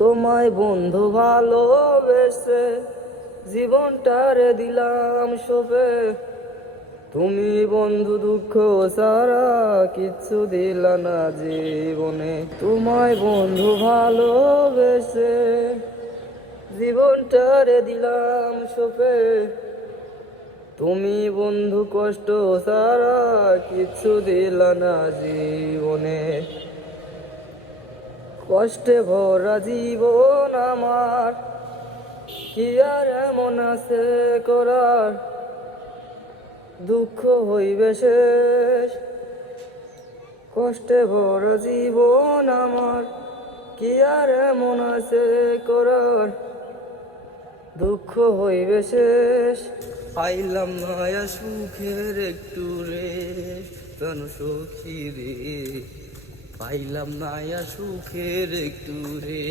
তোমায় বন্ধু ভালোবেসে জীবনটারে দিলাম সপে, তুমি বন্ধু দুঃখ সারা কিচ্ছু দিলা না জীবনে। তোমায় বন্ধু ভালোবেসে জীবনটারে দিলাম সপে, তুমি বন্ধু কষ্ট সারা কিচ্ছু দিলা না জীবনে। কষ্টে ভরা জীবন আমার, কি আর এমন আছে করার, দুঃখ হইবে শেষ। কষ্টে ভরা জীবন আমার, কি আর এমন আছে করার, দুঃখ হইবে শেষ। পাইলাম না সুখের একটু রে প্রাণ সখী রে, পাইলাম না সুখের একটু রে।